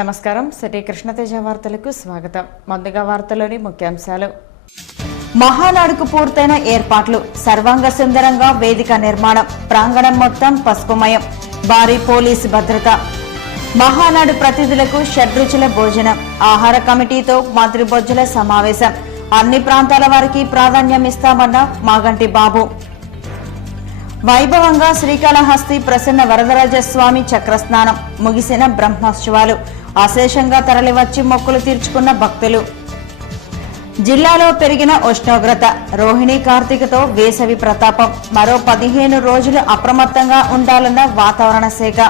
నమస్కారం. సిటీ కృష్ణతేజ వార్తలకు స్వాగతం. ముందుగా వార్తలోని ముఖ్యాంశాలు. మహానాడుకు పూర్తయిన ఏర్పాట్లు. సర్వాంగ సుందరంగా వేదిక నిర్మాణం. ప్రాంగణం మొత్తం పసుపుమయం. భారీ పోలీసు భద్రత. మహానాడు ప్రతినిధులకు షడ్రుచుల భోజనం. ఆహార కమిటీతో మంత్రి బొజ్జల సమావేశం. అన్ని ప్రాంతాల వారికి ప్రాధాన్యం ఇస్తామన్న మాగంటి బాబు. వైభవంగా శ్రీకాళహస్తి ప్రసన్న వరదరాజస్వామి చక్రస్నానం. ముగిసిన బ్రహ్మోత్సవాలు. అశేషంగా తరలివచ్చి మొక్కులు తీర్చుకున్న భక్తులు. జిల్లాలో పెరిగిన ఉష్ణోగ్రత. రోహిణి కార్తీకతో వేసవి ప్రతాపం. మరో 15 రోజులు అప్రమత్తంగా ఉండాలన్న వాతావరణ శాఖ.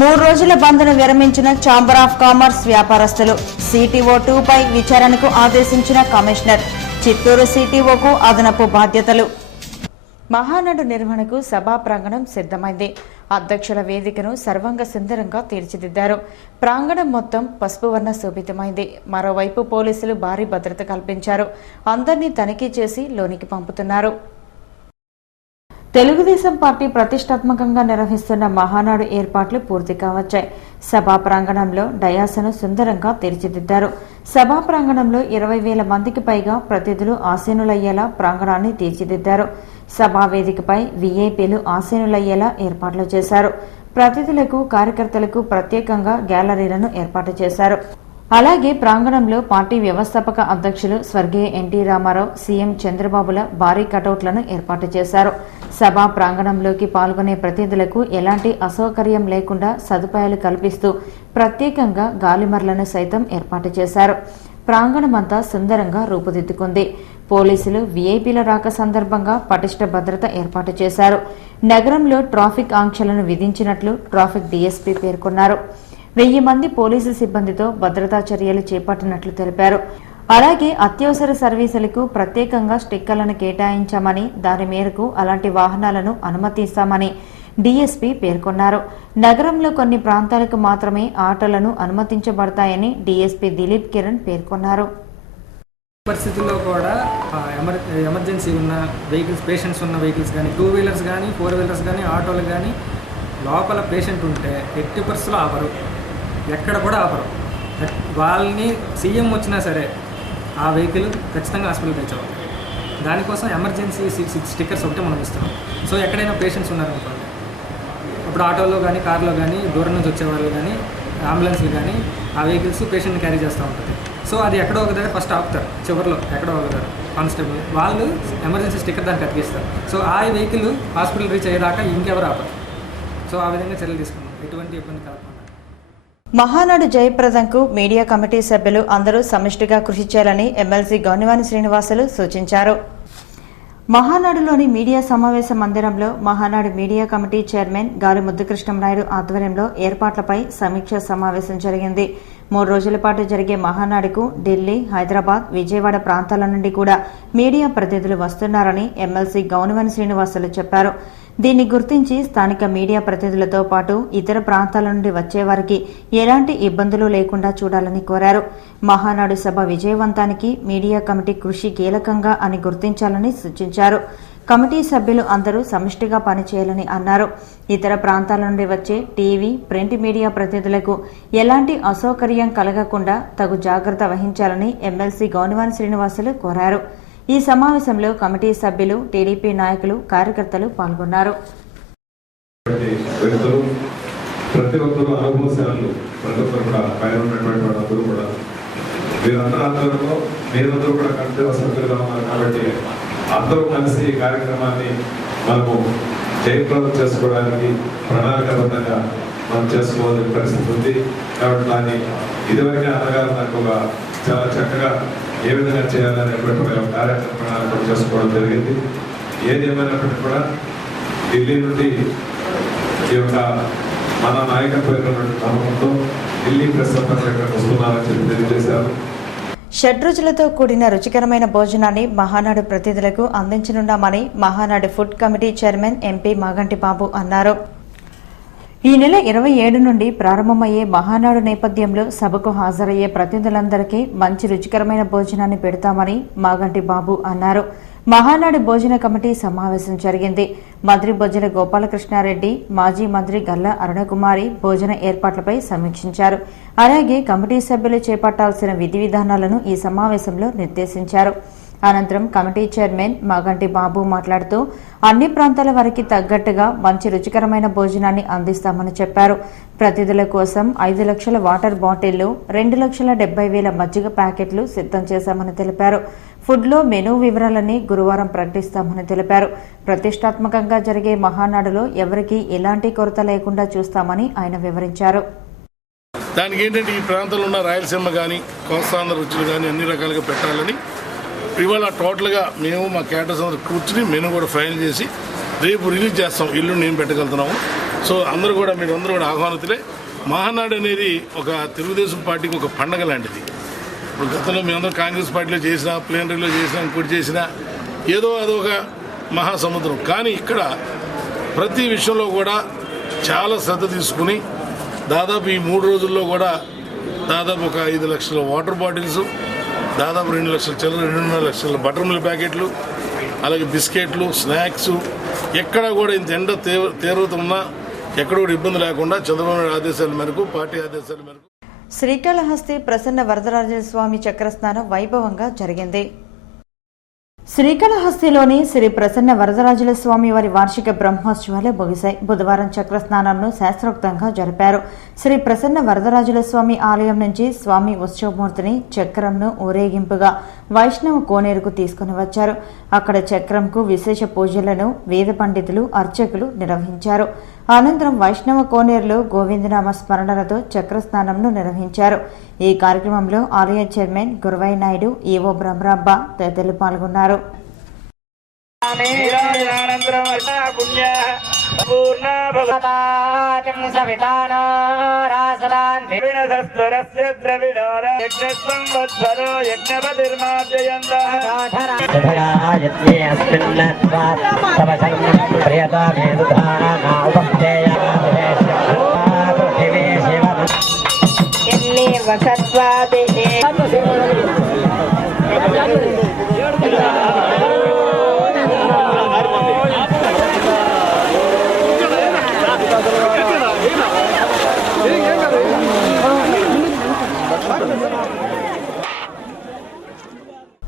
3 రోజుల బంద్ను విరమించిన ఛాంబర్ ఆఫ్ కామర్స్ వ్యాపారస్తులు. సిటీఓ 2పై విచారణకు ఆదేశించిన కమిషనర్. చిత్తూరు సిటీఓకు అదనపు బాధ్యతలు. మహానాడు నిర్వహణకు సభా ప్రాంగణం సిద్ధమైంది. అధ్యక్షుల వేదికను సర్వాంగ సుందరంగా తీర్చిదిద్దారు. ప్రాంగణం మొత్తం పసుపు వర్ణ శోభితమైంది. మరోవైపు పోలీసులు భారీ భద్రత కల్పించారు. అందరినీ తనిఖీ చేసి లోనికి పంపుతున్నారు. తెలుగుదేశం పార్టీ ప్రతిష్టాత్మకంగా నిర్వహిస్తున్న మహానాడు ఏర్పాట్లు పూర్తి కావచ్చాయి. సభా ప్రాంగణంలో డయాసను సుందరంగా తీర్చిదిద్దారు. సభా ప్రాంగణంలో 20,000 మందికి పైగా ప్రతినిధులు ఆసీనులయ్యేలా ప్రాంగణాన్ని తీర్చిదిద్దారు. సభా వేదికపై వీఐపీలు ఆసీనులయ్యేలా ఏర్పాట్లు చేశారు. ప్రతినిధులకు, కార్యకర్తలకు ప్రత్యేకంగా గ్యాలరీలను ఏర్పాటు చేశారు. అలాగే ప్రాంగణంలో పార్టీ వ్యవస్థాపక అధ్యక్షులు స్వర్గీయ ఎన్టీ రామారావు, సీఎం చంద్రబాబుల భారీ కటౌట్లను ఏర్పాటు చేశారు. సభా ప్రాంగణంలోకి పాల్గొనే ప్రతినిధులకు ఎలాంటి అసౌకర్యం లేకుండా సదుపాయాలు కల్పిస్తూ ప్రత్యేకంగా గాలిమర్లను సైతం ఏర్పాటు చేశారు. ప్రాంగణమంతా సుందరంగా రూపుదిద్దుకుంది. పోలీసులు వీఐపీల రాక సందర్భంగా పటిష్ట భద్రత ఏర్పాటు చేశారు. నగరంలో ట్రాఫిక్ ఆంక్షలను విధించినట్లు ట్రాఫిక్ డీఎస్పీ పేర్కొన్నారు. 1000 మంది పోలీసు సిబ్బందితో భద్రతా చర్యలు చేపట్టినట్లు తెలిపారు. అలాగే అత్యవసర సర్వీసులకు ప్రత్యేకంగా స్టిక్కర్లను కేటాయించామని, దాని మేరకు అలాంటి వాహనాలను అనుమతిస్తామని డీఎస్పీ పేర్కొన్నారు. నగరంలో కొన్ని ప్రాంతాలకు మాత్రమే ఆటోలను అనుమతించబడతాయని డీఎస్పీ దిలీప్ కిరణ్ పేర్కొన్నారు. పరిస్థితుల్లో కూడా ఎమర్జెన్సీ ఉన్న వెహికల్స్, పేషెంట్స్ ఉన్న వెహికల్స్ కానీ, 2 వీలర్స్ కానీ, 4 వీలర్స్ కానీ, ఆటోలు కానీ లోపల పేషెంట్ ఉంటే ఎట్టి పరిస్థితుల్లో ఆపరు, ఎక్కడ కూడా ఆపరు. వాళ్ళని సీఎం వచ్చినా సరే ఆ వెహికల్ ఖచ్చితంగా హాస్పిటల్కి రీచ్ అవ్వాలి. దానికోసం ఎమర్జెన్సీ స్టిక్కర్స్ ఒకటే మనం ఇస్తున్నాం. సో ఎక్కడైనా పేషెంట్స్ ఉన్నారనుకోండి, ఇప్పుడు ఆటోలో కానీ, కార్లో కానీ, దూరం నుంచి వచ్చేవాళ్ళు కానీ, అంబులెన్స్లు కానీ ఆ వెహికల్స్ పేషెంట్ని క్యారీ చేస్తూ ఉంటుంది. సో అది ఎక్కడో ఒక దగ్గర ఫస్ట్ ఆపుతారు, చివరిలో ఎక్కడో ఒక దగ్గర కానిస్టేబుల్ వాళ్ళు ఎమర్జెన్సీ స్టిక్కర్ దానికి అతికిస్తారు. సో ఆ వెహికల్ హాస్పిటల్ రీచ్ అయ్యేదాకా ఇంకెవరు ఆపరు. సో ఆ విధంగా చర్యలు తీసుకున్నాం, ఎటువంటి ఇబ్బంది కలగకుండా. మహానాడు జయప్రదంకు మీడియా కమిటీ సభ్యులు అందరూ సమిష్టిగా కృషి చేయాలని ఎమ్మెల్సీ గౌనివాని శ్రీనివాసులు సూచించారు. మహానాడులోని మీడియా సమావేశ మందిరంలో మహానాడు మీడియా కమిటీ చైర్మన్ గాలి ముద్దుకృష్ణంనాయుడు ఆధ్వర్యంలో ఏర్పాట్లపై సమీక్ష సమావేశం జరిగింది. 3 రోజుల పాటు జరిగే మహానాడుకు ఢిల్లీ, హైదరాబాద్, విజయవాడ ప్రాంతాల నుండి కూడా మీడియా ప్రతినిధులు వస్తున్నారని ఎమ్మెల్సీ గౌనివాని శ్రీనివాసులు చెప్పారు. దీన్ని గుర్తించి స్థానిక మీడియా ప్రతినిధులతో పాటు ఇతర ప్రాంతాల నుండి వచ్చేవారికి ఎలాంటి ఇబ్బందులు లేకుండా చూడాలని కోరారు. మహానాడు సభ విజయవంతానికి మీడియా కమిటీ కృషి కీలకంగా అని గుర్తించాలని సూచించారు. కమిటీ సభ్యులు అందరూ సమిష్టిగా పనిచేయాలని అన్నారు. ఇతర ప్రాంతాల నుండి వచ్చే టీవీ, ప్రింట్ మీడియా ప్రతినిధులకు ఎలాంటి అసౌకర్యం కలగకుండా తగు జాగ్రత్త వహించాలని ఎమ్మెల్సీ గౌనివాని శ్రీనివాసులు కోరారు. ఈ సమావేశంలో కమిటీ సభ్యులు, టీడీపీ నాయకులు, కార్యకర్తలు పాల్గొన్నారు. అందరూ కలిసి ఈ కార్యక్రమాన్ని మనము జయప్రదం చేసుకోవడానికి ప్రణాళికాబద్ధంగా మనం చేసుకోవాల్సిన పరిస్థితి ఉంది. కాబట్టి దాన్ని ఇదివరకే అన్నగారు నాకు చాలా చక్కగా ఏ విధంగా చేయాలనేటువంటి కార్యాచరణ ప్రణాళిక చేసుకోవడం జరిగింది. ఏది ఏమైనప్పటికీ కూడా ఢిల్లీ నుండి ఈ యొక్క మన నాయకత్వమైనటువంటి నమ్మకంతో ఢిల్లీ ప్రెస్ సెక్రటరీ వస్తున్నారని చెప్పి తెలియజేశారు. షడ్రుచులతో కూడిన రుచికరమైన భోజనాన్ని మహానాడు ప్రతినిధులకు అందించనున్నామని Mahanadu food committee chairman MP Maganti Babu అన్నారు. ఈ నెల 27 నుండి ప్రారంభమయ్యే మహానాడు నేపథ్యంలో సభకు హాజరయ్యే ప్రతినిధులందరికీ మంచి రుచికరమైన భోజనాన్ని పెడతామని మాగంటి బాబు అన్నారు. మహానాడు భోజన కమిటీ సమావేశం జరిగింది. మంత్రి బొజ్జల గోపాలకృష్ణారెడ్డి, మాజీ మంత్రి గల్లా అరుణకుమారి భోజన ఏర్పాట్లపై సమీక్షించారు. అలాగే కమిటీ సభ్యులు చేపట్టాల్సిన విధి విధానాలను ఈ సమావేశంలో నిర్దేశించారు. అనంతరం కమిటీ చైర్మన్ మాగంటి బాబు మాట్లాడుతూ అన్ని ప్రాంతాల వారికి తగ్గట్టుగా మంచి రుచికరమైన భోజనాన్ని అందిస్తామని చెప్పారు. ప్రతిథుల కోసం 5 లక్షల వాటర్ బాటిళ్లు, 2,70,000 మజ్జిగ ప్యాకెట్లు సిద్ధం చేశామని తెలిపారు. ఫుడ్లో మెనూ వివరాలని గురువారం ప్రకటిస్తామని తెలిపారు. ప్రతిష్టాత్మకంగా జరిగే మహానాడులో ఎవరికీ ఎలాంటి కొరత లేకుండా చూస్తామని ఆయన వివరించారు. దానికి ఏంటంటే ఈ ప్రాంతంలో ఉన్న రాయలసీమ కానీ కోస్తాంధ్ర రుచులు కానీ అన్ని రకాలుగా పెట్టాలని ఇవాళ టోటల్గా మేము మా క్యాటర్స్ అందరూ కూర్చుని మెనూ కూడా ఫైనల్ చేసి రేపు రిలీజ్ చేస్తాం. ఇల్లు నేను పెట్టగలుగుతున్నాము. సో అందరూ కూడా మీరందరూ కూడా ఆహ్వానితులే. మహానాడు అనేది ఒక తెలుగుదేశం పార్టీకి ఒక పండగ లాంటిది. ఇప్పుడు గతంలో మేమందరం కాంగ్రెస్ పార్టీలో చేసినా, ప్లేనరీలో చేసినా, ఇంకోటి చేసినా ఏదో అదొక మహాసముద్రం. కానీ ఇక్కడ ప్రతి విషయంలో కూడా చాలా శ్రద్ధ తీసుకుని దాదాపు ఈ 3 రోజుల్లో కూడా దాదాపు ఒక 5 లక్షల వాటర్ బాటిల్స్, దాదాపు 2 లక్షల చిల్లర, 2.5 లక్షల బటర్ మిల్క్ ప్యాకెట్లు, అలాగే బిస్కెట్లు, స్నాక్స్ ఎక్కడ కూడా ఇంత ఎండ తీవ్రత ఉన్నా ఎక్కడ కూడా ఇబ్బంది లేకుండా చంద్రబాబు నాయుడు ఆదేశాల మేరకు, పార్టీ ఆదేశాల మేరకు శ్రీకాళహస్తి ప్రసన్న వరదరాజుల స్వామి చక్రస్నానం వైభవంగా జరిగింది. శ్రీకాళహస్తిలోని శ్రీ ప్రసన్న వరదరాజుల స్వామి వారి వార్షిక బ్రహ్మోత్సవాలు ముగిశాయి. బుధవారం చక్రస్నానంను శాస్త్రోక్తంగా జరిపారు. శ్రీ ప్రసన్న వరదరాజుల స్వామి ఆలయం నుంచి స్వామి ఉత్సవమూర్తిని చక్రంను ఊరేగింపుగా వైష్ణవ కోనేరుకు తీసుకుని వచ్చారు. అక్కడ చక్రంకు విశేష పూజలను వేద పండితులు, అర్చకులు నిర్వహించారు. అనంతరం వైష్ణవ కోనేరులో గోవిందనామ స్మరణలతో చక్రస్నానంను నిర్వహించారు. ఈ కార్యక్రమంలో ఆలయ చైర్మన్ గురువయ్య నాయుడు, ఈవో బ్రహ్మరాంబ తదితరులు పాల్గొన్నారు.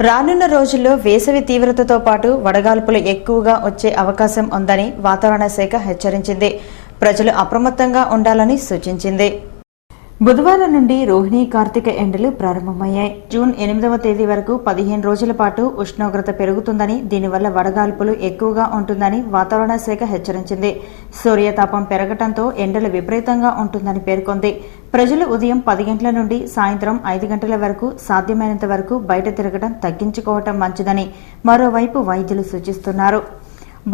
రానున్న రోజుల్లో వేసవి తీవ్రతతో పాటు వడగాల్పులు ఎక్కువగా వచ్చే అవకాశం ఉందని వాతావరణ శాఖ హెచ్చరించింది. ప్రజలు అప్రమత్తంగా ఉండాలని సూచించింది. బుధవారం నుండి రోహిణి, కార్తీక ఎండలు ప్రారంభమయ్యాయి. జూన్ 8వ తేదీ వరకు 15 రోజుల పాటు ఉష్ణోగ్రత పెరుగుతుందని, దీనివల్ల వడగాల్పులు ఎక్కువగా ఉంటుందని వాతావరణ శాఖ హెచ్చరించింది. సూర్యతాపం పెరగటంతో ఎండలు విపరీతంగా ఉంటుందని పేర్కొంది. ప్రజలు ఉదయం 10 గంటల నుండి సాయంత్రం 5 గంటల వరకు సాధ్యమైనంత వరకు బయట తిరగడం తగ్గించుకోవటం మంచిదని మరోవైపు వైద్యులు సూచిస్తున్నారు.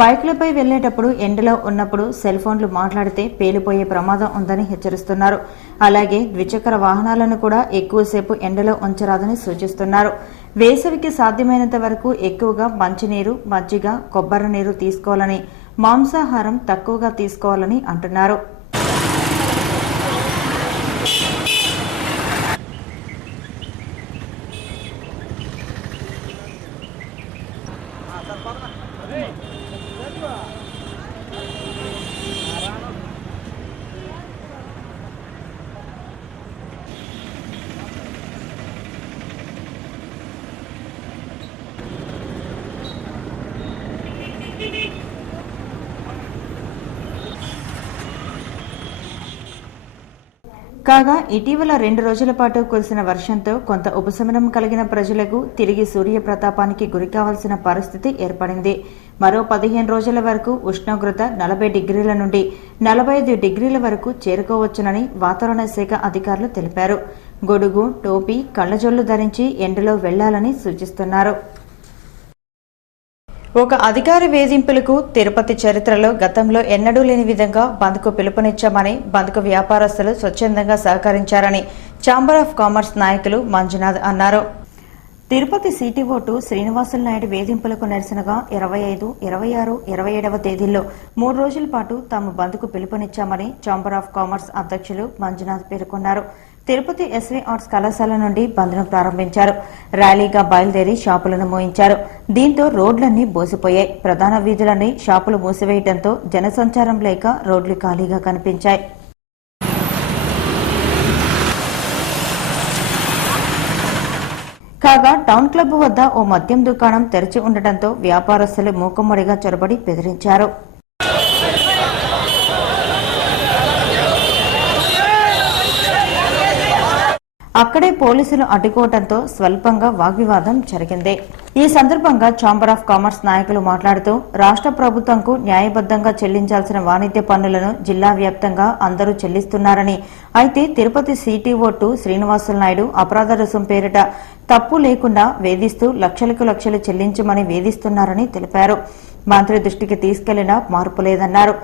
బైక్లపై వెళ్లేటప్పుడు ఎండలో ఉన్నప్పుడు సెల్ ఫోన్లు మాట్లాడితే పేలిపోయే ప్రమాదం ఉందని హెచ్చరిస్తున్నారు. అలాగే ద్విచక్ర వాహనాలను కూడా ఎక్కువసేపు ఎండలో ఉంచరాదని సూచిస్తున్నారు. వేసవికి సాధ్యమైనంత వరకు ఎక్కువగా మంచినీరు, మజ్జిగ, కొబ్బరి నీరు తీసుకోవాలని, మాంసాహారం తక్కువగా తీసుకోవాలని అంటున్నారు. కాగా ఇటీవల 2 రోజుల పాటు కురిసిన వర్షంతో కొంత ఉపశమనం కలిగిన ప్రజలకు తిరిగి సూర్యప్రతాపానికి గురికావాల్సిన పరిస్థితి ఏర్పడింది. మరో 15 రోజుల వరకు ఉష్ణోగ్రత 40 డిగ్రీల నుండి 45 డిగ్రీల వరకు చేరుకోవచ్చునని వాతావరణ శాఖ అధికారులు తెలిపారు. గొడుగు, టోపీ, కళ్లజొల్లు ధరించి ఎండలో వెళ్లాలని సూచిస్తున్నారు. ఒక అధికారి వేధింపులకు తిరుపతి చరిత్రలో గతంలో ఎన్నడూ లేని విధంగా బంద్కు పిలుపునిచ్చామని, బంద్కు వ్యాపారస్తులు స్వచ్ఛందంగా సహకరించారని ఛాంబర్ ఆఫ్ కామర్స్ నాయకులు మంజునాథ్ అన్నారు. తిరుపతి సిటీఓ 2 శ్రీనివాసులు నాయుడు వేధింపులకు నిరసనగా 25, 26, 27వ తేదీల్లో 3 రోజుల పాటు తాము బంద్కు పిలుపునిచ్చామని ఛాంబర్ ఆఫ్ కామర్స్ అధ్యక్షులు మంజునాథ్ పేర్కొన్నారు. తిరుపతి ఎస్వి ఆర్ట్స్ కళాశాల నుండి బంద్ను ప్రారంభించారు. ర్యాలీగా బయలుదేరి షాపులను మూయించారు. దీంతో రోడ్లన్నీ బోసిపోయాయి. ప్రధాన వీధులన్నీ షాపులు మూసివేయడంతో జనసంచారం లేక రోడ్లు ఖాళీగా కనిపించాయి. కాగా టౌన్ క్లబ్ వద్ద ఓ మద్యం దుకాణం తెరిచి ఉండటంతో వ్యాపారస్తులు మూకుమ్మడిగా చొరబడి బెదిరించారు. అక్కడే పోలీసులు అడ్డుకోవడంతో స్వల్పంగా వాగ్వివాదం జరిగింది. ఈ సందర్భంగా ఛాంబర్ ఆఫ్ కామర్స్ నాయకులు మాట్లాడుతూ రాష్ట్ర ప్రభుత్వంకు న్యాయబద్దంగా చెల్లించాల్సిన వాణిజ్య పన్నులను జిల్లా వ్యాప్తంగా అందరూ చెల్లిస్తున్నారని, అయితే తిరుపతి సిటీఓ2 శ్రీనివాసులు నాయుడు అపరాధ రుసుం పేరిట తప్పు లేకుండా వేధిస్తూ లక్షలకు లక్షలు చెల్లించమని వేధిస్తున్నారని తెలిపారు. మంత్రి దృష్టికి తీసుకెళ్లినా మార్పు లేదన్నారు.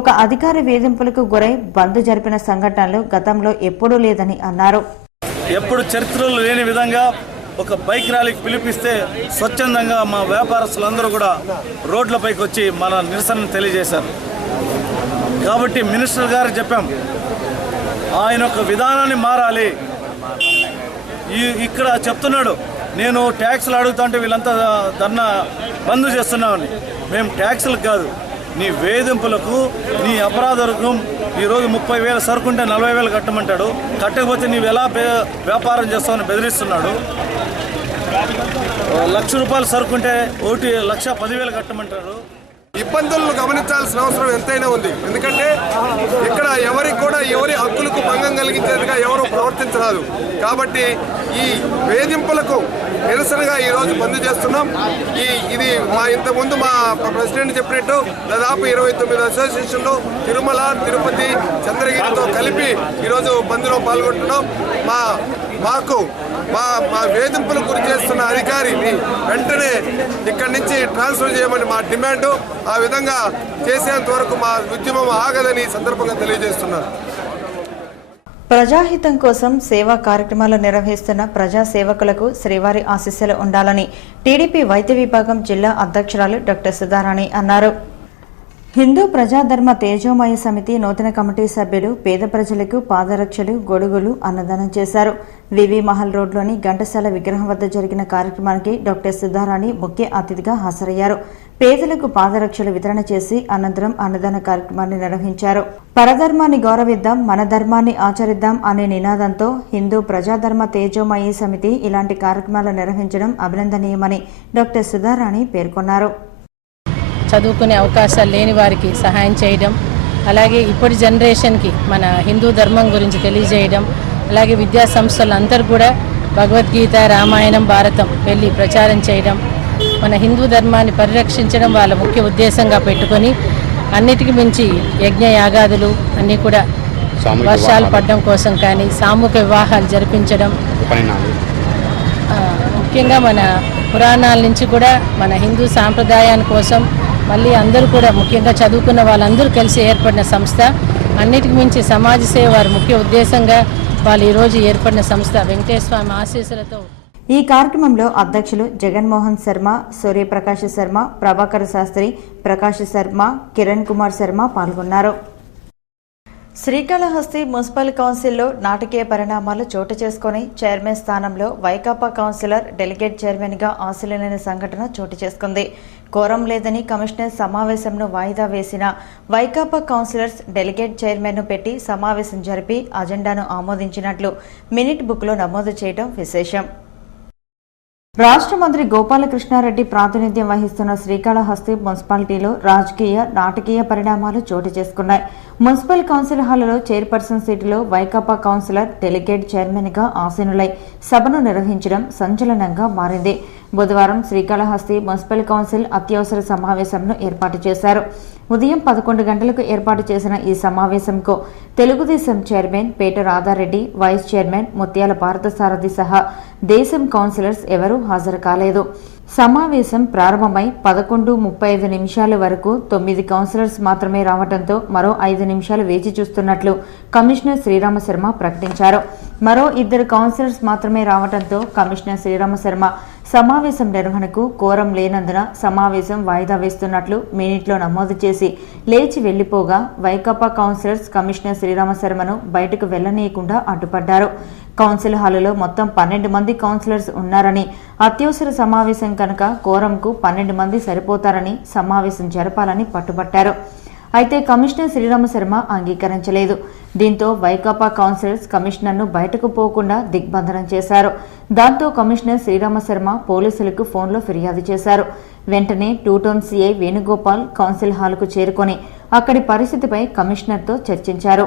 ఒక అధికారి వేధింపులకు గురై బంద్ జరిపిన సంఘటనలు గతంలో ఎప్పుడూ లేదని అన్నారు. ఎప్పుడు చరిత్రలో లేని విధంగా ఒక బైక్ ర్యాలీకి పిలిపిస్తే స్వచ్ఛందంగా మా వ్యాపారస్తులందరూ కూడా రోడ్లపైకి వచ్చి మన నిరసనను తెలియజేశారు. కాబట్టి మినిస్టర్ గారికి చెప్పాం, ఆయన ఒక విధానాన్ని మారాలి. ఇక్కడ చెప్తున్నాడు, నేను ట్యాక్సులు అడుగుతుంటే వీళ్ళంతా ధర్నా బంద్ చేస్తున్నామని. మేము ట్యాక్సులకు కాదు, నీ వేధింపులకు, నీ అపరాధాలకు ఈరోజు 30,000 సరుకుంటే 40,000 కట్టమంటాడు. కట్టకపోతే నీవు ఎలా వ్యాపారం చేస్తావని బెదిరిస్తున్నాడు. ₹1,00,000 సరుకుంటే 1,10,000 కట్టమంటాడు. ఇబ్బందులను గమనించాల్సిన అవసరం ఎంతైనా ఉంది. ఎందుకంటే ఇక్కడ ఎవరికి కూడా ఎవరి హక్కులకు భంగం కలిగించేందుగా ఎవరు ప్రవర్తించరాదు. కాబట్టి ఈ వేధింపులకు నిరసనగా ఈరోజు బంద్ చేస్తున్నాం. ఇది ఇంతకుముందు మా ప్రెసిడెంట్ చెప్పినట్టు దాదాపు 29 అసోసియేషన్లు తిరుమల, తిరుపతి, చంద్రగిరితో కలిపి ఈరోజు బంద్లో పాల్గొంటున్నాం. మాకు వేధింపులకు గురి చేస్తున్న అధికారిని వెంటనే ఇక్కడి నుంచి ట్రాన్స్ఫర్ చేయమని మా డిమాండ్. ఆ విధంగా చేసేంత వరకు మా ఉద్యమం ఆగదని సందర్భంగా తెలియజేస్తున్నారు. ప్రజాహితం కోసం సేవా కార్యక్రమాలు నిర్వహిస్తున్న ప్రజా సేవకులకు శ్రీవారి ఆశీస్సులు ఉండాలని టీడీపీ వైద్య విభాగం జిల్లా అధ్యక్షురాలు డాక్టర్ సుధారాణి అన్నారు. హిందూ ప్రజాధర్మ తేజోమయ సమితి నూతన కమిటీ సభ్యులు పేద ప్రజలకు పాదరక్షలు, గొడుగులు అన్నదానం చేశారు. వివి మహల్ రోడ్లోని ఘంటసాల విగ్రహం వద్ద జరిగిన కార్యక్రమానికి డాక్టర్ సుధారాణి ముఖ్య అతిథిగా హాజరయ్యారు. పేదలకు పాదరక్షలు వితరణ చేసి అనంతరం అన్నదాన కార్యక్రమాన్ని నిర్వహించారు. పరధర్మాన్ని గౌరవిద్దాం, మన ధర్మాన్ని ఆచరిద్దాం అనే నినాదంతో హిందూ ప్రజాధర్మ తేజోమయ సమితి ఇలాంటి కార్యక్రమాలు నిర్వహించడం అభినందనీయమని డాక్టర్ సుధారాణి పేర్కొన్నారు. చదువుకునే అవకాశాలు లేని వారికి సహాయం చేయడం, అలాగే ఇప్పటి జనరేషన్కి మన హిందూ ధర్మం గురించి తెలియజేయడం, అలాగే విద్యా సంస్థలు అందరూ కూడా భగవద్గీత, రామాయణం, భారతం వెళ్ళి ప్రచారం చేయడం, మన హిందూ ధర్మాన్ని పరిరక్షించడం వాళ్ళ ముఖ్య ఉద్దేశంగా పెట్టుకొని అన్నిటికీ మించి యజ్ఞ యాగాదులు అన్నీ కూడా వర్షాలు పడడం కోసం కానీ సామూహిక వివాహాలు జరిపించడం, ముఖ్యంగా మన పురాణాల నుంచి కూడా మన హిందూ సాంప్రదాయాని కోసం మళ్ళీ అందరూ కూడా ముఖ్యంగా చదువుకున్న వాళ్ళందరూ కలిసి ఏర్పడిన సంస్థ. అన్నిటికి మించి సమాజ సేవ వారి ముఖ్య ఉద్దేశంగా వాళ్ళు ఈరోజు ఏర్పడిన సంస్థ. వెంకటేశ్వర స్వామి ఆశీస్సులతో ఈ కార్యక్రమంలో అధ్యక్షులు జగన్మోహన్ శర్మ, సూర్యప్రకాశ్ శర్మ, ప్రభాకర్ శాస్త్రి, ప్రకాశ్ శర్మ, కిరణ్ కుమార్ శర్మ పాల్గొన్నారు. శ్రీకాళహస్తి మున్సిపల్ కౌన్సిల్లో నాటకీయ పరిణామాలు చోటు చేసుకుని చైర్మన్ స్థానంలో వైకాపా కౌన్సిలర్ డెలిగేట్ చైర్మన్గా ఆశీలైన సంఘటన చోటు చేసుకుంది. కోరం లేదని కమిషనర్ సమావేశంను వాయిదా వేసిన వైకాపా కౌన్సిలర్స్ డెలిగేట్ చైర్మన్ను పెట్టి సమావేశం జరిపి అజెండాను ఆమోదించినట్లు మినిట్ బుక్లో నమోదు చేయడం విశేషం. రాష్ట్ర మంత్రి గోపాలకృష్ణారెడ్డి ప్రాతినిధ్యం వహిస్తున్న శ్రీకాళహస్తి మున్సిపాలిటీలో రాజకీయ, నాటకీయ పరిణామాలు చోటు చేసుకున్నాయి. మున్సిపల్ కౌన్సిల్ హాలులో చైర్పర్సన్ సీటులో వైకాపా కౌన్సిలర్ డెలిగేట్ చైర్మన్గా ఆసీనులై సభను నిర్వహించడం సంచలనంగా మారింది. బుధవారం శ్రీకాళహస్తి మున్సిపల్ కౌన్సిల్ అత్యవసర సమావేశంను ఏర్పాటు చేశారు. ఉదయం 11 గంటలకు ఏర్పాటు చేసిన ఈ సమావేశంకు తెలుగుదేశం చైర్మన్ పేట రాధారెడ్డి, వైస్ చైర్మన్ ముత్యాల పార్థసారథి సహా దేశం కౌన్సిలర్స్ ఎవరూ హాజరు కాలేదు. సమావేశం ప్రారంభమై 11:35 వరకు 9 కౌన్సిలర్స్ మాత్రమే రావడంతో మరో 5 నిమిషాలు వేచి చూస్తున్నట్లు కమిషనర్ శ్రీరామశర్మ ప్రకటించారు. మరో 2 కౌన్సిలర్స్ మాత్రమే రావడంతో కమిషనర్ శ్రీరామశర్మ సమావేశం నిర్వహణకు కోరం లేనందున సమావేశం వాయిదా వేస్తున్నట్లు మినిట్లో నమోదు చేసి లేచి వెళ్లిపోగా వైకాపా కౌన్సిలర్స్ కమిషనర్ శ్రీరామశర్మను బయటకు వెళ్లనీయకుండా అడ్డుపడ్డారు. కౌన్సిల్ హాలులో మొత్తం 12 మంది కౌన్సిలర్స్ ఉన్నారని, అత్యవసర సమావేశం కనుక కోరంకు 12 మంది సరిపోతారని సమావేశం జరపాలని పట్టుబట్టారు. అయితే కమిషనర్ శ్రీరామశర్మ అంగీకరించలేదు. దీంతో వైకాపా కౌన్సిలర్స్ కమిషనర్ను బయటకు పోకుండా దిగ్బంధనం చేశారు. దాంతో కమిషనర్ శ్రీరామశర్మ పోలీసులకు ఫోన్లో ఫిర్యాదు చేశారు. వెంటనే 2 టౌన్ సీఐ వేణుగోపాల్ కౌన్సిల్ హాల్కు చేరుకొని అక్కడి పరిస్థితిపై కమిషనర్తో చర్చించారు.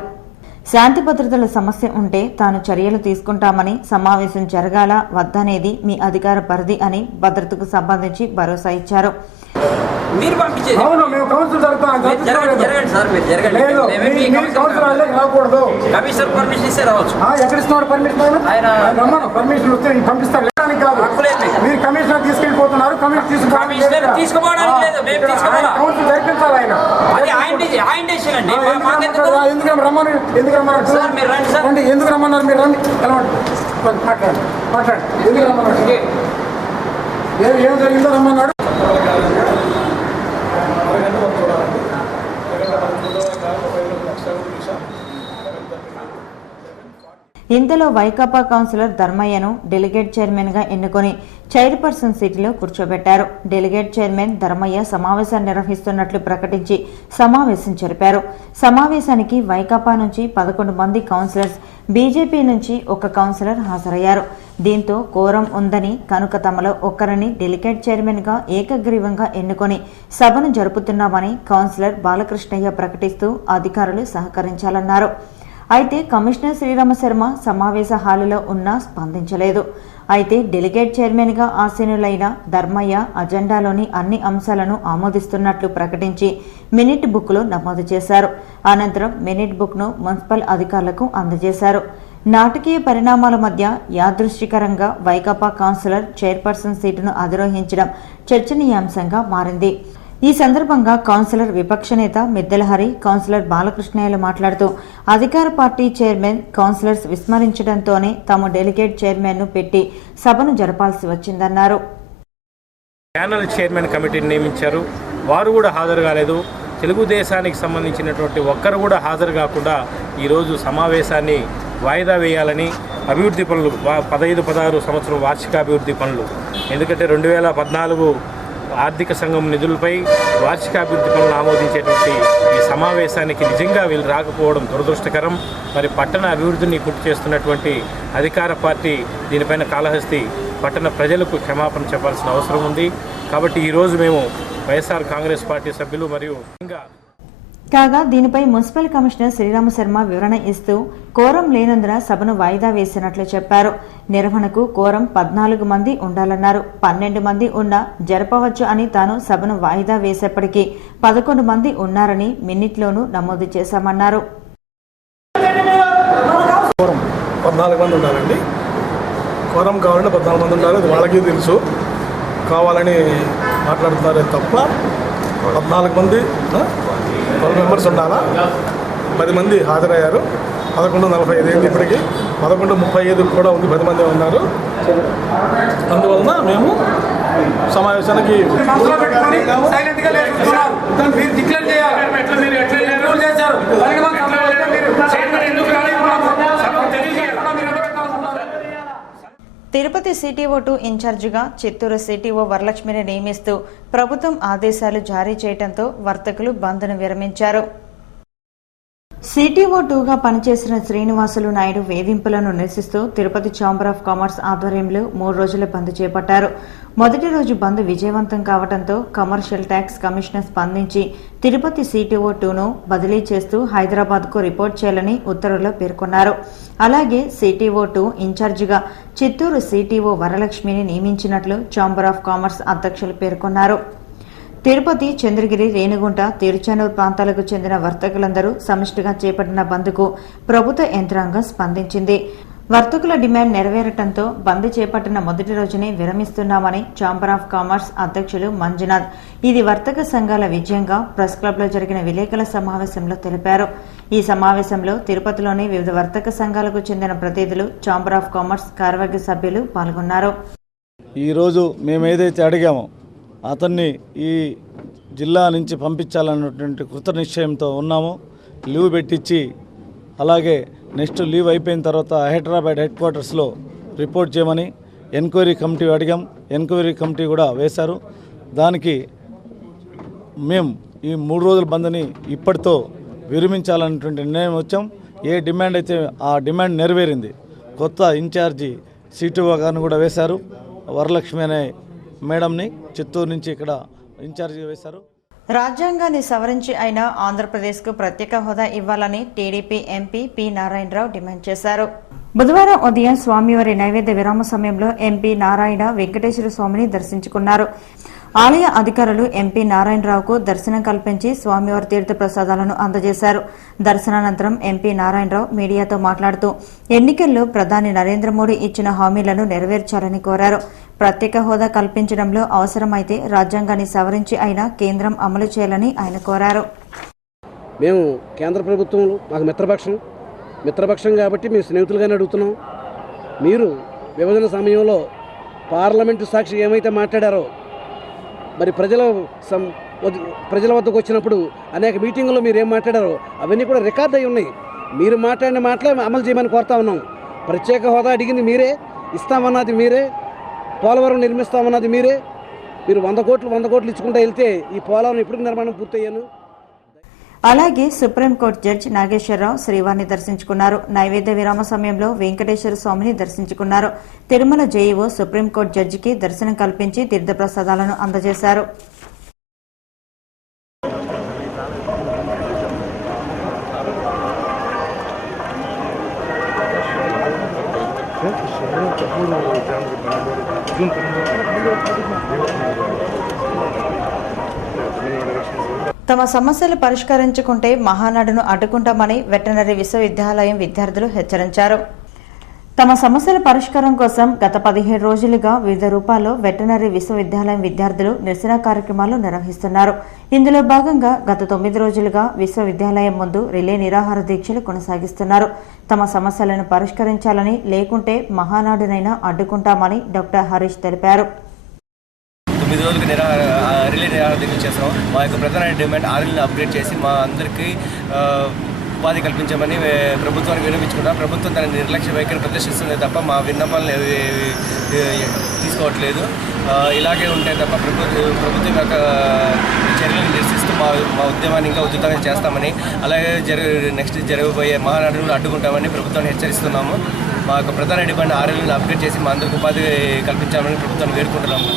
శాంతి భద్రతల సమస్య ఉంటే తాను చర్యలు తీసుకుంటామని, సమావేశం జరగాలా వద్దనేది మీ అధికార పరిధి అని భద్రతకు సంబంధించి భరోసా ఇచ్చారు. మీరు పంపించేది మేము కౌన్సిల్ జరగండి సార్, మీరు జరగండి. కమిషనర్ పర్మిషన్ ఇస్తే రావచ్చు. ఎక్కడ ఇస్తున్నారు పర్మిషన్? ఆయన పర్మిషన్ వస్తే పంపిస్తారు. మీరు కమిషనర్ తీసుకెళ్ళిపోతున్నారు. కమిషనర్ తీసుకుపోవడానికి లేదు, మేము తీసుకుపోవాలి. కౌన్సిల్ జరిపించాలి. అది ఆయన డెసిషన్ అండి. ఎందుకు రమ్మన్నారు సార్? మీరు రండి సార్. ఎందుకు రమ్మన్నారు? మీరు రండి, మాట్లాడండి. ఎందుకు రమ్మన్నారు? ఏం జరిగిందో రమ్మన్నాడు. ఇంతలో వైకాపా కౌన్సిలర్ ధర్మయ్యను డెలిగేట్ చైర్మన్ గా ఎన్నుకొని చైర్పర్సన్ సీటులో కూర్చోబెట్టారు. డెలిగేట్ చైర్మన్ ధర్మయ్య సమావేశాన్ని నిర్వహిస్తున్నట్లు ప్రకటించి సమావేశం జరిపారు. సమావేశానికి వైకాపా నుంచి 11 మంది కౌన్సిలర్స్, బీజేపీ నుంచి 1 కౌన్సిలర్ హాజరయ్యారు. దీంతో కోరం ఉందని కనుక తమలో ఒక్కరిని డెలిగేట్ చైర్మన్ గా ఏకగ్రీవంగా ఎన్నుకొని సభను జరుపుతున్నామని కౌన్సిలర్ బాలకృష్ణయ్య ప్రకటిస్తూ అధికారులు సహకరించాలన్నారు. అయితే కమిషనర్ శ్రీరామశర్మ సమావేశ హాలులో ఉన్నా స్పందించలేదు. అయితే డెలిగేట్ చైర్మన్గా ఆసీనులైన ధర్మయ్య అజెండాలోని అన్ని అంశాలను ఆమోదిస్తున్నట్లు ప్రకటించి మినిట్ బుక్లో నమోదు చేశారు. అనంతరం మినిట్ బుక్ను మున్సిపల్ అధికారులకు అందజేశారు. నాటకీయ పరిణామాల మధ్య యాదృశ్చికరంగా వైకాపా కౌన్సిలర్ చైర్పర్సన్ సీటును అధిరోహించడం చర్చనీయాంశంగా మారింది. ఈ సందర్భంగా కౌన్సిలర్ విపక్ష నేత మిద్దెలహరి, కౌన్సిలర్ బాలకృష్ణయ్యలు మాట్లాడుతూ అధికార పార్టీ చైర్మన్ కౌన్సిలర్స్ విస్మరించడంతోనే తాము డెలిగేట్ చైర్మన్ ను పెట్టి సభను జరపాల్సి వచ్చిందన్నారు. ప్యానల్ చైర్మన్ కమిటీని నియమించారు, వారు కూడా హాజరు కాలేదు. తెలుగుదేశానికి సంబంధించినటువంటి ఒక్కరు కూడా హాజరు కాకుండా ఈరోజు సమావేశాన్ని వాయిదా వేయాలని, అభివృద్ధి పనులు 15-16 సంవత్సరం వార్షికాభివృద్ధి పనులు, ఎందుకంటే 2014 ఆర్థిక సంఘం నిధులపై వార్షికాభివృద్ధి పనులు ఆమోదించేటువంటి ఈ సమావేశానికి నిజంగా వీళ్ళు రాకపోవడం దురదృష్టకరం. మరి పట్టణ అభివృద్ధిని పూర్తి చేస్తున్నటువంటి అధికార పార్టీ దీనిపైన కాళహస్తి పట్టణ ప్రజలకు క్షమాపణ చెప్పాల్సిన అవసరం ఉంది. కాబట్టి ఈరోజు మేము వైఎస్ఆర్ కాంగ్రెస్ పార్టీ సభ్యులు మరియు కాగా దీనిపై మున్సిపల్ కమిషనర్ శ్రీరామశర్మ వివరణ ఇస్తూ కోరం లేనందున సభను వాయిదా వేసినట్లు చెప్పారు. నిర్వహణకు కోరం 14 మంది ఉండాలన్నారు. 12 మంది ఉన్నా జరపవచ్చు అని తాను సభను వాయిదా వేసేప్పటికీ 11 మంది ఉన్నారని మినిట్లోనూ నమోదు చేశామన్నారు. 14 మంది ఉండాలండి. కోరం కావాలంటే 14 మంది ఉండాలి. అది వాళ్ళకి తెలుసు, కావాలని మాట్లాడుతున్నారే తప్ప 14 మంది 12 మెంబర్స్ ఉండాలా. 10 మంది హాజరయ్యారు. 11:45 అయింది ఇప్పటికీ. 11:35 కూడా ఉంది, 10 మంది ఉన్నారు. అందువలన మేము సమావేశానికి తిరుపతి సిటీఓ2 ఇన్ఛార్జిగా చిత్తూరు సిటీఓ వరలక్ష్మిని నియమిస్తూ ప్రభుత్వం ఆదేశాలు జారీ చేయడంతో వర్తకులు బంద్ను విరమించారు. సిటీఓ2గా పనిచేసిన శ్రీనివాసులు నాయుడు వేధింపులను నిరసిస్తూ తిరుపతి ఛాంబర్ ఆఫ్ కామర్స్ ఆధ్వర్యంలో 3 రోజుల బంద్ చేపట్టారు. మొదటి రోజు బంద్ విజయవంతం కావడంతో కమర్షియల్ ట్యాక్స్ కమిషనర్ స్పందించి తిరుపతి సిటీఓ2ను బదిలీ చేస్తూ హైదరాబాద్కు రిపోర్ట్ చేయాలని ఉత్తర్వుల్లో పేర్కొన్నారు. అలాగే సిటీఓ2 ఇన్ఛార్జిగా చిత్తూరు సిటీఓ వరలక్ష్మిని నియమించినట్లు ఛాంబర్ ఆఫ్ కామర్స్ అధ్యక్షులు పేర్కొన్నారు. తిరుపతి, చంద్రగిరి, రేణిగుంట, తిరుచానూరు ప్రాంతాలకు చెందిన వర్తకులందరూ సమిష్టిగా చేపట్టిన బంద్కు ప్రభుత్వ యంత్రాంగం స్పందించింది. వర్తకుల డిమాండ్ నెరవేరటంతో బంద్ చేపట్టిన మొదటి రోజునే విరమిస్తున్నామని ఛాంబర్ ఆఫ్ కామర్స్ అధ్యక్షులు మంజునాథ్ ఇది వర్తక సంఘాల విజయంగా ప్రెస్ క్లబ్లో జరిగిన విలేకరుల సమావేశంలో తెలిపారు. ఈ సమావేశంలో తిరుపతిలోని వివిధ వర్తక సంఘాలకు చెందిన ప్రతినిధులు, ఛాంబర్ ఆఫ్ కామర్స్ కార్యవర్గ సభ్యులు పాల్గొన్నారు. ఈరోజు మేము ఏదైతే అడిగామో అతన్ని ఈ జిల్లా నుంచి పంపించాలన్నటువంటి కృత నిశ్చయంతో ఉన్నామో లీవ్ పెట్టించి అలాగే నెక్స్ట్ లీవ్ అయిపోయిన తర్వాత హైదరాబాద్ హెడ్ క్వార్టర్స్లో రిపోర్ట్ చేయమని ఎంక్వైరీ కమిటీ అడిగాం. ఎంక్వైరీ కమిటీ కూడా వేశారు. దానికి మేము ఈ 3 రోజుల బంద్ని ఇప్పటితో విరమించాలన్నటువంటి నిర్ణయం వచ్చాం. ఏ డిమాండ్ అయితే ఆ డిమాండ్ నెరవేరింది. కొత్త ఇన్ఛార్జి సిటిఓ గారిని కూడా వేశారు. వరలక్ష్మి అనే మేడంని చిత్తూరు నుంచి ఇక్కడ ఇన్ఛార్జిగా వేశారు. రాజ్యాంగాన్ని సవరించి అయినా ఆంధ్రప్రదేశ్కు ప్రత్యేక హోదా ఇవ్వాలని TDP MP P Narayana Rao demand చేశారు. బుధవారం ఉదయం స్వామివారి నైవేద్య విరామ సమయంలో ఎంపీ నారాయణ వెంకటేశ్వర స్వామిని దర్శించుకున్నారు. ఆలయ అధికారులు ఎంపీ నారాయణరావుకు దర్శనం కల్పించి స్వామివారి తీర్థ ప్రసాదాలను అందజేశారు. దర్శనానంతరం ఎంపీ నారాయణరావు మీడియాతో మాట్లాడుతూ ఎన్నికల్లో ప్రధాని నరేంద్ర మోడీ ఇచ్చిన హామీలను నెరవేర్చాలని కోరారు. ప్రత్యేక హోదా కల్పించడంలో అవసరమైతే రాజ్యాంగాన్ని సవరించి అయినా కేంద్రం అమలు చేయాలని ఆయన కోరారు. మేము కేంద్ర ప్రభుత్వం మాకు మిత్రపక్షం కాబట్టి మేము స్నేహితులుగానే అడుగుతున్నాం. మీరు విభజన సమయంలో పార్లమెంటు సాక్షి ఏమైతే మాట్లాడారో మరి ప్రజల వద్దకు వచ్చినప్పుడు అనేక మీటింగుల్లో మీరు ఏం మాట్లాడారో అవన్నీ కూడా రికార్డ్ అయి ఉన్నాయి. మీరు మాట్లాడిన మాటలే అమలు చేయమని కోరుతా ఉన్నాం. ప్రత్యేక హోదా అడిగింది మీరే, ఇస్తామన్నది మీరే, పోలవరం నిర్మిస్తామన్నది మీరే. మీరు 100 కోట్లు ఇచ్చుకుంటూ వెళ్తే ఈ పోలవరం ఎప్పుడు నిర్మాణం పూర్తయ్యాను. అలాగే సుప్రీంకోర్టు జడ్జి నాగేశ్వరరావు శ్రీవారిని దర్శించుకున్నారు. నైవేద్య విరామ సమయంలో వెంకటేశ్వర స్వామిని దర్శించుకున్నారు. తిరుమల జేఈఓ సుప్రీంకోర్టు జడ్జికి దర్శనం కల్పించి తీర్థప్రసాదాలను అందజేశారు. తమ సమస్యలు పరిష్కరించుకుంటే మహానాడును అడ్డుకుంటామని వెటర్నరీ విశ్వవిద్యాలయం విద్యార్థులు హెచ్చరించారు. తమ సమస్యల పరిష్కారం కోసం గత 17 రోజులుగా వివిధ రూపాల్లో వెటర్నరీ విశ్వవిద్యాలయం విద్యార్థులు నిరసన కార్యక్రమాలు నిర్వహిస్తున్నారు. ఇందులో భాగంగా గత 9 రోజులుగా విశ్వవిద్యాలయం ముందు రిలే నిరాహార దీక్షలు కొనసాగిస్తున్నారు. తమ సమస్యలను పరిష్కరించాలని, లేకుంటే మహానాడునైనా అడ్డుకుంటామని డాక్టర్ హరీష్ తెలిపారు. 9 రోజులకు రిలే నిరాహార దీక్ష చేస్తాం. మా యొక్క ప్రధాన డిమాండ్ ఆర్ఎల్ని అప్గ్రేడ్ చేసి మా అందరికీ ఉపాధి కల్పించమని ప్రభుత్వానికి వినిపించుకుంటాం. ప్రభుత్వం దాని నిర్లక్ష్య వైఖరి ప్రదర్శిస్తుంది తప్ప మా విన్నపాలను తీసుకోవట్లేదు. ఇలాగే ఉంటే తప్ప ప్రభుత్వం యొక్క చర్యలను నిరసిస్తూ మా ఉద్యమాన్ని ఇంకా ఉధృతంగా చేస్తామని, అలాగే నెక్స్ట్ జరగబోయే మహానాడును అడ్డుకుంటామని ప్రభుత్వాన్ని హెచ్చరిస్తున్నాము. మా యొక్క ప్రధాన డిమాండ్ ఆర్ఎల్ని అప్గ్రేడ్ చేసి మా అందరికీ ఉపాధి కల్పించామని ప్రభుత్వాన్ని వేడుకుంటున్నాము.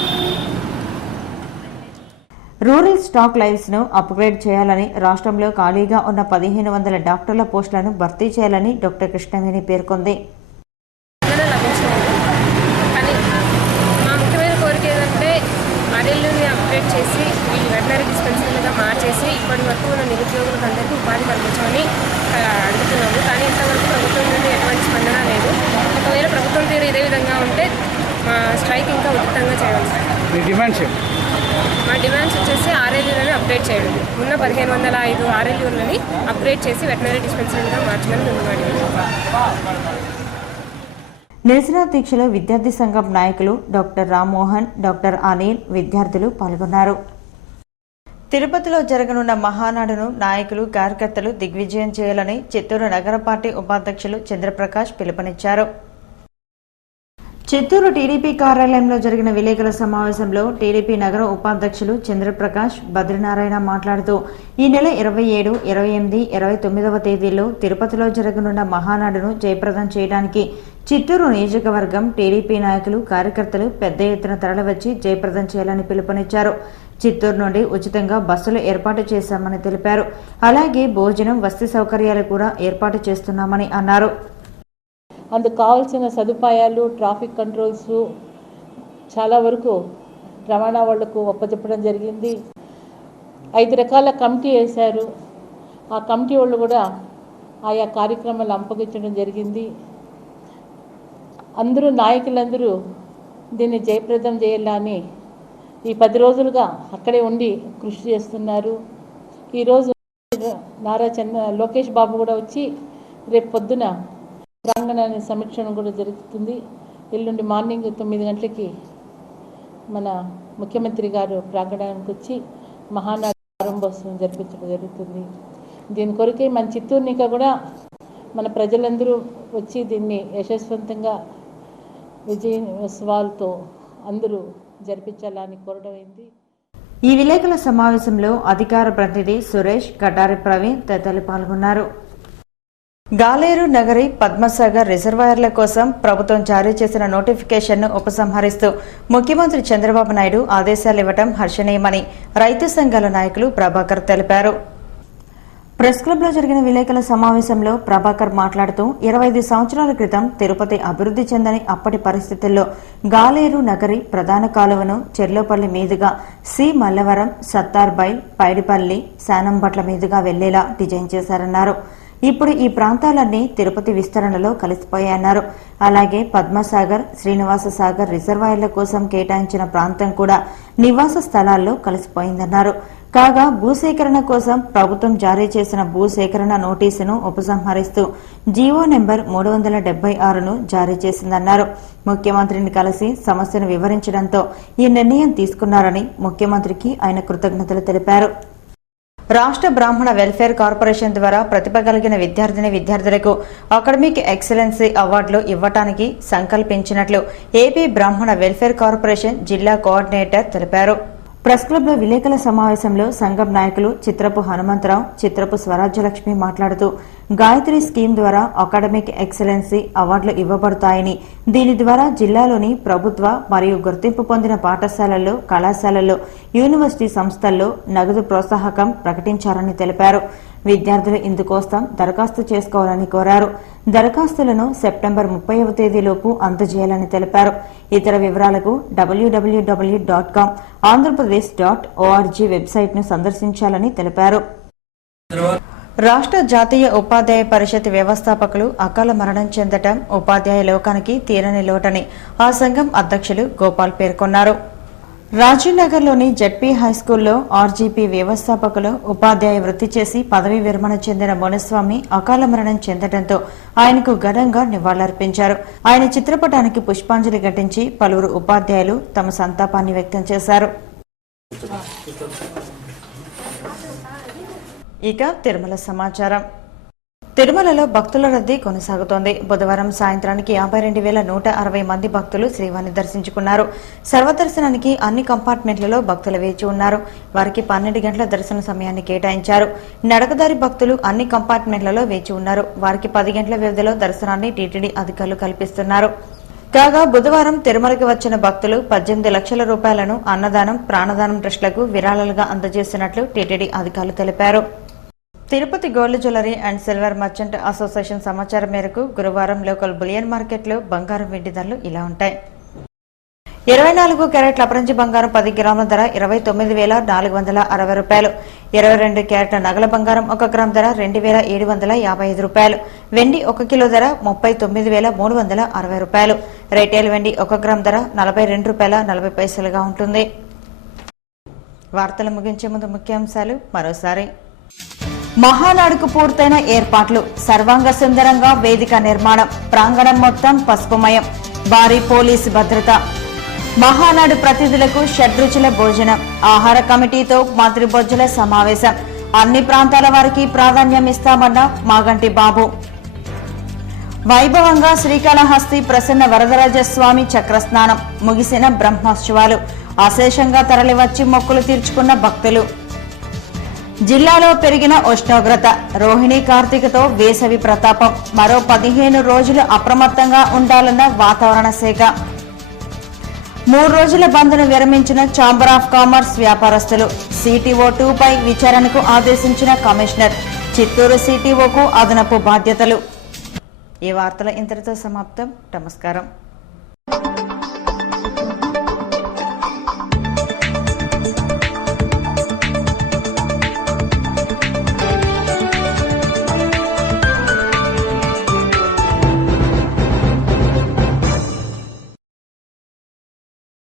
రూరల్ స్టాక్ లైన్స్ ను అప్గ్రేడ్ చేయాలని, రాష్ట్రంలో ఖాళీగా ఉన్న 1500 డాక్టర్ల పోస్టులను భర్తీ చేయాలని డాక్టర్ కృష్ణవేణి పేర్కొంది. మా ముఖ్యమైన కోరిక ఏంటంటే ఆర్ఎల్ని అప్గ్రేడ్ చేసి వెటనరీ డిస్పెన్సరీగా మార్చేసి ఇప్పటి వరకు ఉన్న నిరుద్యోగులకు అందరికీ ఉపాధి కల్పించమని అడుగుతున్నాము. కానీ ఇంతవరకు ప్రభుత్వం నుండి ఎటువంటి స్పందన లేదు. ఒకవేళ ప్రభుత్వం తీరు ఇదే విధంగా ఉంటే మా స్ట్రైక్ ఇంకా ఉచితంగా చేయాలి. మా డిమాండ్స్ వచ్చేసి ఆర్ఎల్యూలని అప్గ్రేడ్ చేయడం, ఉన్న 1505 ఆర్ఎల్యూలని అప్గ్రేడ్ చేసి వెటనరీ డిస్పెన్సరీగా మార్చమని నిరసన దీక్షలో విద్యార్థి సంఘం నాయకులు డాక్టర్ రామ్మోహన్, డాక్టర్ అనిల్, విద్యార్థులు పాల్గొన్నారు. తిరుపతిలో జరగనున్న మహానాడును నాయకులు, కార్యకర్తలు దిగ్విజయం చేయాలని చిత్తూరు నగర పార్టీ ఉపాధ్యక్షులు చంద్రప్రకాష్ పిలుపునిచ్చారు. చిత్తూరు టీడీపీ కార్యాలయంలో జరిగిన విలేకరుల సమావేశంలో టీడీపీ నగర ఉపాధ్యక్షులు చంద్రప్రకాష్ బద్రీనారాయణ మాట్లాడుతూ ఈ నెల 27, 28, 29వ తేదీల్లో తిరుపతిలో జరగనున్న మహానాడును జయప్రదం చేయడానికి చిత్తూరు నియోజకవర్గం టీడీపీ నాయకులు, కార్యకర్తలు పెద్ద ఎత్తున తరలివచ్చి జయప్రదం చేయాలని పిలుపునిచ్చారు. చిత్తూరు నుండి ఉచితంగా బస్సులు ఏర్పాటు చేశామని తెలిపారు. అలాగే భోజనం, వసతి సౌకర్యాలు కూడా ఏర్పాటు చేస్తున్నామని అన్నారు. అందుకు కావాల్సిన సదుపాయాలు, ట్రాఫిక్ కంట్రోల్స్ చాలా వరకు రవాణా వాళ్లకు ఒప్పచెప్పడం జరిగింది. 5 రకాల కమిటీ వేశారు. ఆ కమిటీ వాళ్ళు కూడా ఆయా కార్యక్రమాలు అప్పగించడం జరిగింది. నాయకులందరూ దీన్ని జయప్రదం చేయాలని ఈ 10 రోజులుగా అక్కడే ఉండి కృషి చేస్తున్నారు. ఈరోజు లోకేష్ బాబు కూడా వచ్చి రేపు పొద్దున ప్రాంగణాన్ని సమీక్షణ కూడా జరుగుతుంది. ఎల్లుండి మార్నింగ్ 9 గంటలకి మన ముఖ్యమంత్రి గారు ప్రాంగణానికి వచ్చి మహానాడు ప్రారంభోత్సవం జరిపించడం జరుగుతుంది. దీని కొరకే మన చిత్తూరునిక కూడా మన ప్రజలందరూ వచ్చి దీన్ని యశస్వంతంగా విజయోత్సవాలతో అందరూ జరిపించాలని కోరడమైంది. ఈ విలేకరుల సమావేశంలో అధికార ప్రతినిధి సురేష్, కటారి ప్రవీణ్ తదితరులు పాల్గొన్నారు. గాలేరు నగరి పద్మసాగర్ రిజర్వాయర్ల కోసం ప్రభుత్వం జారీ చేసిన నోటిఫికేషన్ను ఉపసంహరిస్తూ ముఖ్యమంత్రి చంద్రబాబు నాయుడు ఆదేశాలు ఇవ్వడం హర్షణీయమని రైతు సంఘాల నాయకులు ప్రభాకర్ తెలిపారు. ప్రెస్ క్లబ్లో జరిగిన విలేకరుల సమావేశంలో ప్రభాకర్ మాట్లాడుతూ 25 సంవత్సరాల క్రితం తిరుపతి అభివృద్ధి చెందని అప్పటి పరిస్థితుల్లో గాలేరు నగరి ప్రధాన కాలువను చెర్లోపల్లి మీదుగా సి మల్లవరం, సత్తార్బైల్, పైడిపల్లి, శానంబట్ల మీదుగా వెళ్లేలా డిజైన్ చేశారన్నారు. ఇప్పుడు ఈ ప్రాంతాలన్నీ తిరుపతి విస్తరణలో కలిసిపోయాయన్నారు. అలాగే పద్మసాగర్, శ్రీనివాస సాగర్ రిజర్వాయర్ల కోసం కేటాయించిన ప్రాంతం కూడా నివాస స్థలాల్లో కలిసిపోయిందన్నారు. కాగా భూసేకరణ కోసం ప్రభుత్వం జారీ చేసిన భూసేకరణ నోటీసును ఉపసంహరిస్తూ జీవో నెంబర్ 376ను జారీ చేసిందన్నారు. ముఖ్యమంత్రిని కలిసి సమస్యను వివరించడంతో ఈ నిర్ణయం తీసుకున్నారని ముఖ్యమంత్రికి ఆయన కృతజ్ఞతలు తెలిపారు. రాష్ట్ర బ్రాహ్మణ వెల్ఫేర్ కార్పొరేషన్ ద్వారా ప్రతిభ కలిగిన విద్యార్థులకు అకాడమిక్ ఎక్సలెన్సీ అవార్డులు ఇవ్వటానికి సంకల్పించినట్లు ఏపీ బ్రాహ్మణ వెల్ఫేర్ కార్పొరేషన్ జిల్లా కోఆర్డినేటర్ తెలిపారు. ప్రెస్ క్లబ్లో విలేకరుల సమావేశంలో సంఘం నాయకులు చిత్రపు హనుమంతరావు, చిత్రపు స్వరాజ్యలక్ష్మి మాట్లాడుతూ గాయత్రి స్కీమ్ ద్వారా అకాడమిక్ ఎక్సలెన్సీ అవార్డులు ఇవ్వబడతాయని, దీని ద్వారా జిల్లాలోని ప్రభుత్వ మరియు గుర్తింపు పొందిన పాఠశాలల్లో, కళాశాలల్లో, యూనివర్సిటీ సంస్థల్లో నగదు ప్రోత్సాహకం ప్రకటించారని తెలిపారు. విద్యార్థులు ఇందుకోసం దరఖాస్తు చేసుకోవాలని కోరారు. దరఖాస్తులను సెప్టెంబర్ 30వ తేదీలోపు అందజేయాలని తెలిపారు. ఇతర వివరాలకు www.com ఆంధ్రప్రదేశ్.org వెబ్సైట్ను సందర్శించాలని తెలిపారు. రాష్ట్ర జాతీయ ఉపాధ్యాయ పరిషత్ వ్యవస్థాపకులు అకాల మరణం చెందటం ఉపాధ్యాయ లోకానికి తీరని లోటని ఆ సంఘం అధ్యక్షులు గోపాల్ పేర్కొన్నారు. రాజీవ్నగర్లోని జెడ్పీ హైస్కూల్లో ఆర్జీపీ వ్యవస్థాపకులు ఉపాధ్యాయ వృత్తి చేసి పదవీ విరమణ చెందిన మునస్వామి అకాల మరణం చెందడంతో ఆయనకు ఘనంగా నివాళులర్పించారు. ఆయన చిత్రపటానికి పుష్పాంజలి ఘటించి పలువురు ఉపాధ్యాయులు తమ సంతాపాన్ని వ్యక్తం చేశారు. ఇక తిరుమల సమాచారం. తిరుమలలో భక్తుల రద్దీ కొనసాగుతోంది. బుధవారం సాయంత్రానికి 52,160 మంది భక్తులు శ్రీవారిని దర్శించుకున్నారు. సర్వదర్శనానికి అన్ని కంపార్ట్మెంట్లలో భక్తులు వేచి ఉన్నారు. వారికి 12 గంటల దర్శన సమయాన్ని కేటాయించారు. నడకదారి భక్తులు అన్ని కంపార్ట్మెంట్లలో వేచి ఉన్నారు. వారికి 10 గంటల వ్యవధిలో దర్శనాన్ని టీటీడీ అధికారులు కల్పిస్తున్నారు. కాగా బుధవారం తిరుమలకి వచ్చిన భక్తులు 18 లక్షల రూపాయలను అన్నదానం, ప్రాణదానం ట్రస్టులకు విరాళాలుగా అందజేసినట్లు టీటీడీ అధికారులు తెలిపారు. Tirupati gold jewellery and silver merchant association సమాచారం మేరకు గురువారం లోకల్ బులియన్ మార్కెట్లో బంగారం, వెండి ధరలు ఇలా ఉంటాయి. 24 క్యారెట్ల అపరంజి బంగారం 10 గ్రాముల ధర 29,460 రూపాయలు. 22 క్యారెట్ల నగల బంగారం 1 గ్రామ్ ధర 2,755 రూపాయలు. వెండి 1 కిలో ధర 39,360 రూపాయలు. రైటైల్ వెండి 1 గ్రామ్ ధర 42 రూపాయల 40 పైసలుగా ఉంటుంది. వార్తలు ముగించే ముందు ముఖ్యాంశాలు మరోసారి. మహానాడుకు పూర్తయిన ఏర్పాట్లు. సర్వాంగ సుందరంగా వేదిక నిర్మాణం. ప్రాంగణం మొత్తం పసుపుమయం. భారీ పోలీసు భద్రత. మహానాడు ప్రతినిధులకు షడ్రుచుల భోజనం. ఆహార కమిటీతో మంత్రి బొజ్జల సమావేశం. అన్ని ప్రాంతాల వారికి ప్రాధాన్యం ఇస్తామన్న మాగంటి బాబు. వైభవంగా శ్రీకాళహస్తి ప్రసన్న వరదరాజస్వామి చక్రస్నానం. ముగిసిన బ్రహ్మోత్సవాలు. అశేషంగా తరలివచ్చి మొక్కులు తీర్చుకున్న భక్తులు. జిల్లాలో పెరిగిన ఉష్ణోగ్రత. రోహిణి కార్తీకతో వేసవి ప్రతాపం. మరో 15 రోజులు అప్రమత్తంగా ఉండాలన్న వాతావరణ శాఖ. 3 రోజుల బంద్ను విరమించిన ఛాంబర్ ఆఫ్ కామర్స్ వ్యాపారస్తులు. సిటీఓ 2పై విచారణకు ఆదేశించిన కమిషనర్. చిత్తూరు సిటీఓకు అదనపు బాధ్యతలు. ఈ వార్తలు ఇంతటితో సమాప్తం. నమస్కారం.